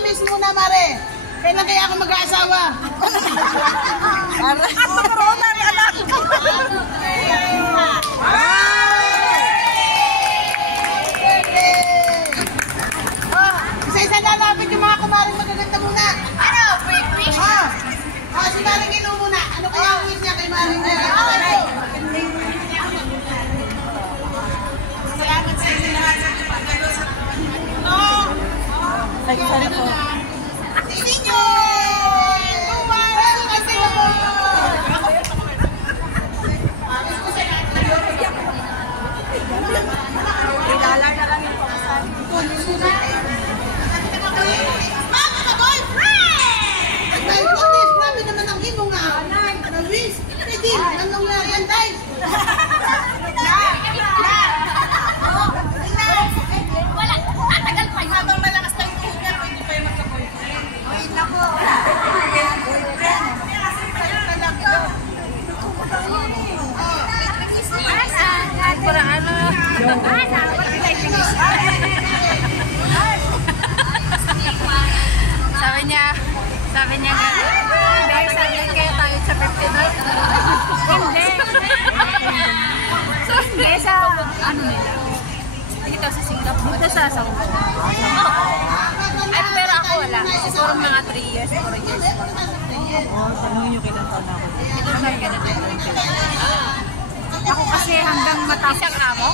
promise muna, Mare. Kailan kaya ako mag-aasawa? At magkaroon ng anak. Isa-isa lalapit yung mga kumaring magaganda muna. Ano? Quick wish? Si Maring Ino muna. Ano kaya ang wish niya kay Maring Ino? Salamat sa inyo lahat sa pagkakalo sa Sorry po. Tingin nyo! Kasi mo! Ilalar na lang yung pamasahe. Mga ka-boyfriend! Dahil ko, Tis, grabe naman ang imo nga. Wish! Hindi, anong nga yan, guys? Wala. Tagal pa yun. Habang malakas lang yung tuga, hindi pa yung magka-boyfriend. Ay, naku. Boyfriend. Para ano? Sabi niya gano'n. Sabi kaya tayo sa 59. Hindi. Hindi sa ano nila. Dito sa Singapore. Dito sa Singapore. Ay, pero ako wala. Siguro mga 3 years, 4 years. Tanungin nyo kailan taon ako. Ito na kaya natin. Ako kasi hanggang matapos. Isang amo?